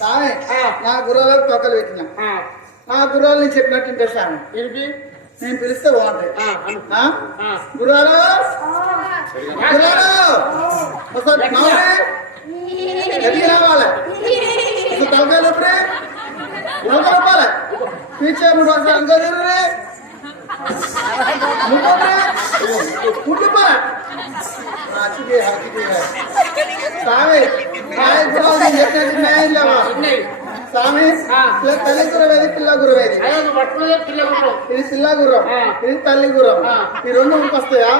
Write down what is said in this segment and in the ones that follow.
సామె నా గుర్రాలకు తొక్కలు పెట్టిన నా గుర్రాలు నేను చెప్పినట్టు ఇంటే సామె నేను పిలిస్తే బాగుంటాయి. గుర్రాలు ఎదిగి రావాలి తలకాయలు ఎప్పుడే చెప్పాలి పీచే 3 రోజులు అంగోరే స్వామి స్వామి తల్లి గురవేది పిల్ల గురవేది ఇది పిల్ల గుర్రం ఇది తల్లి గుర్రం ఈ రెండు ఉరికొస్తాయా?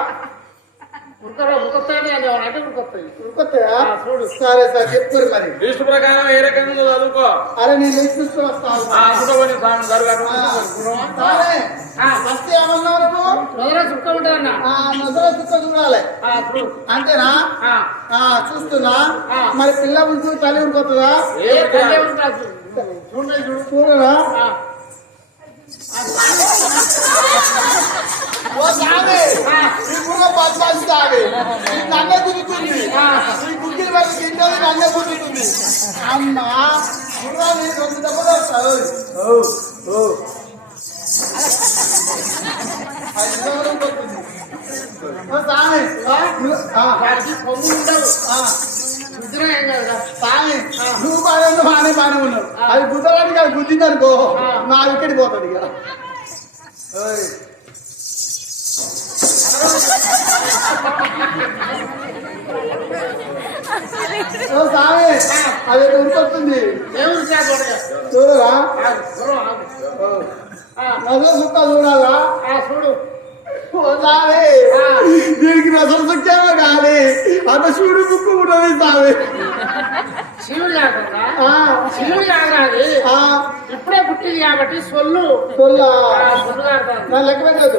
ఉరికొస్తాయా? సరే సరే చెప్తారు మరి లిస్ట్ ప్రకారం ఏ రకంగా చదువుకో. అరే నేను లిస్ట్ తీసుకుని వస్తాను. ఫస్ట్ ఏమన్నావు నజర చుక్క చూడాలి అంతేనా? చూస్తున్నా మరి పిల్ల ఉంచు తల్లి ఉరికొస్తుందా? చూడరా నన్నే గుర్తుంది ఈ గుడ్డిని వాళ్ళకి తింటుంది నన్నే గుర్తుంది. అమ్మా గుర్రాన్ని 2 దెబ్బలు వస్తాయి. 5 దెబ్బలు ఉంటుంది. నువ్వు బాగానే ఉన్నావు. అది గుద్దడానికి అది గుద్దింది అనుకో నా వికెట్ పోతుంది. ఇక సామే అది ఉరికొస్తుంది చూడరా నజర సుక్క చూడాలా? చూడు దీనికి నజర సుక్కేమో కాదు అంత శివుడు బుక్కు ఉన్నది సామే. ఇప్పుడే పుట్టింది కాబట్టి సొల్లు లెక్క పెట్టదు.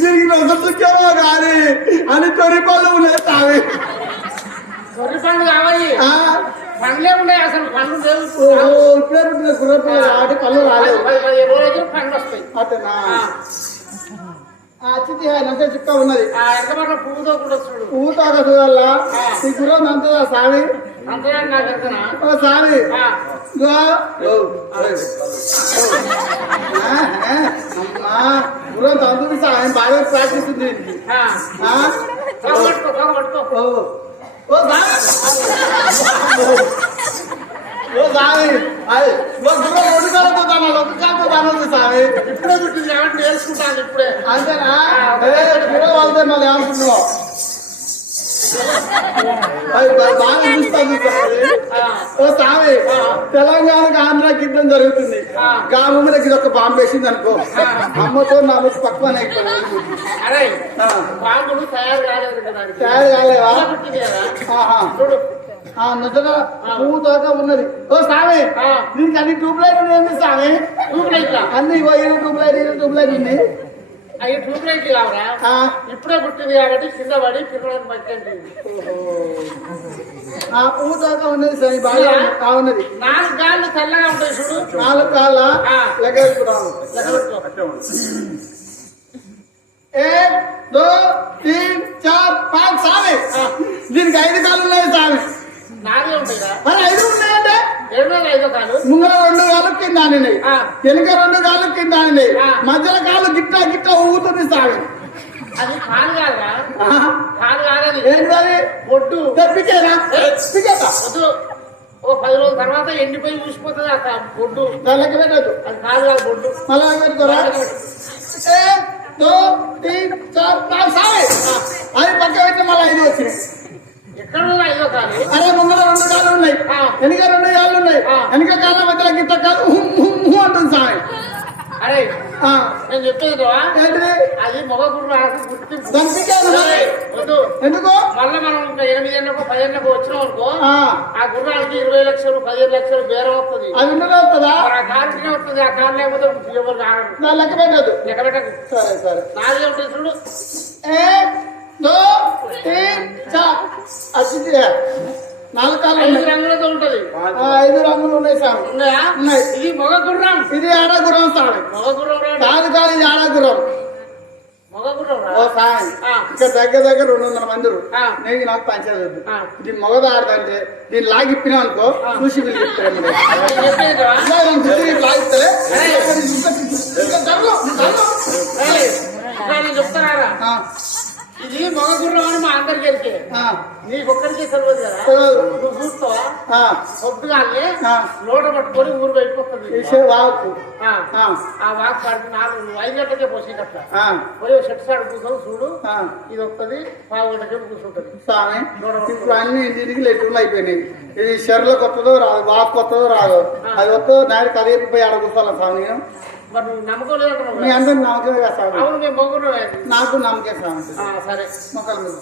దీనికి నజర సుక్కేమో కాదు అని తొరి పళ్ళు ఉన్నది సామే. తొరి పళ్ళు కావాలి పండ్లే ఉన్నాయి అసలు పండ్లు లేవు. ఇప్పుడే గుర్రపిల్ల ఆడి పళ్ళు రాలేదు. 15 రోజులు పండ్లు వస్తాయి. అతనా అతిథి నంత చుక్క ఉన్నది. పువ్వుతో కూడా చూడు పువ్వుతో చూడాలా? ఈ గుర్రం నంతదా సామి? సామి గుర్రం తంతుంది సామి బాగా ప్రాక్టీస్ ఉంది. ఇప్పుడే పుట్టింది కాబట్టి నేర్చుకుంటాను ఇప్పుడే. అంతేనా? వాళ్ళతో మళ్ళీ ఏమనుకుంటున్నావు? బాగా చూస్తాను సామి. తెలంగాణకు ఆంధ్రాకి యుద్ధం జరుగుతుంది. గామకి ఇది ఒక బాంబు వేసింది అనుకో అమ్మతో నా ముక్కు పక్కన తయారు కాలేవా? నిజంగా పువ్వు తోక ఉన్నది. ఓ సామి దీనికి అన్ని ట్యూబ్ లైట్ ఉంది సామి. అన్ని 20 ట్యూబ్ లైట్ ఉంది. అవి ట్యూబ్ లైట్ కావరా? ఇప్పుడే పుట్టింది కాబట్టి కింద పడి పిల్లలకు మధ్యండి. పువ్వు తోక ఉన్నది సామి బాగా ఉన్నది. 4 కాళ్ళు తెల్లగా ఉంటాయి చూడు. 4 కాళ్ళ లెక్క పెట్టుకున్నాము. 1 2 3 4 5 సామి. దీనికి 5 కాళ్ళు ఉన్నాయి సామి. 4 ఉంటాయి. మరి 5 ఉన్నాయంటే 5 కాళ్ళు ముంగల 2 కాళ్ళు కింద ఆనినాయి, వెనుక 2 కాళ్ళు కింద ఆనినాయి, మధ్యలో కాళ్ళు గిట్ట గిట్ట ఊగుతుంది సామి. అది కాలు కాదురా, కాలు కాదని ఏంటది? బొడ్డు పికేనా? వద్దు. ఓ 10 రోజుల తర్వాత ఎండిపోయి ఊసిపోతుంది ఆ బొడ్డు. లెక్క పెట్టదు. అది కాదు కాదు బొడ్డు. మళ్ళా పెట్టుకోరా? 1 2 3 4 5 సామి. అది పక్క పెట్టి మళ్ళీ 5 వచ్చినాయి. ఎక్కడ 5వ కాలు? అరే ముంగల 2 కాళ్ళు ఉన్నాయి, వెనుక 2 కాళ్ళు ఉన్నాయి, వెనుక కాళ్ళ మధ్యలో గిట్ట కాదు అంటుంది సామి. అరే నేను చెప్పేది అది మగ గుర్రాలకు గుర్తింపు. ఎందుకు మళ్ళీ మనం 8 ఏళ్ళకో 10 ఏళ్ళకో వచ్చినాం అనుకో ఆ గుర్రానికి 20 లక్షలు 15 లక్షలు బేరం వస్తుంది. అది వస్తుందా? ఆ కారునే వస్తుంది. ఆ కారు లేకపోతే ఎవరు కాదు. లెక్క పెట్టదు. లెక్క పెట్టదు. సరే సరే. 4 ఉంటుంది చూడు. 1 2 3 4 అతిథి 4 కాళ్ళు 5 రంగులతో ఉంటది. 5 రంగులు ఉన్నాయి సార్. ఉన్నాయా? ఉన్నాయి. ఇది మగ గుర్రం, ఇది ఆడ గుర్రం సార్. మగ గుర్రం కాదు కాదు ఇది ఆడ గుర్రం. మగ గుర్రం రా. ఓ సాయం ఆ. ఇంకా దగ్గర దగ్గర 200 మంది ఆ. నేను నాకు పంచాయతీ ఆ. ఇది మగదారదంటే దీన్ని లాగిప్పినా అనుకో చూసి వీళ్ళు చెప్తారు చెప్పేదిరా? లాగిస్తారే నేను చెప్తారా ఇది మగ గుర్రం అని మా అందరికి వెళ్తే నీకొక్కడికి తెలియదు కదా నువ్వు చూస్తావా పొద్దుగానే లోట పట్టుకొని ఊరు బయటకు వస్తుంది వాకు ఆ వాక్ పడితే 5 గంటలకే పోసేటట్ల పోయి షెట్ సాడు కూర్చొని చూడు ఇది వస్తుంది 5 గంటలకే కూర్చుంటది స్వామి ఇప్పుడు అన్ని ఇంటికి లెటర్లు అయిపోయినాయి ఇది షెర్లో కొత్తదో రాదు వాక్ కొత్తదో రాదు అది వస్తుందో నాడు కలిగిపోయి ఆడ కూర్చోాలా స్వామి నేను మరి నువ్వు నమ్మకం లేదు మీ అందరూ నమ్మకమే కదా స్వామి అవును మేము మొగ్గురు నాకు నమ్మకే స్వామి సరే మొక్కలు మీద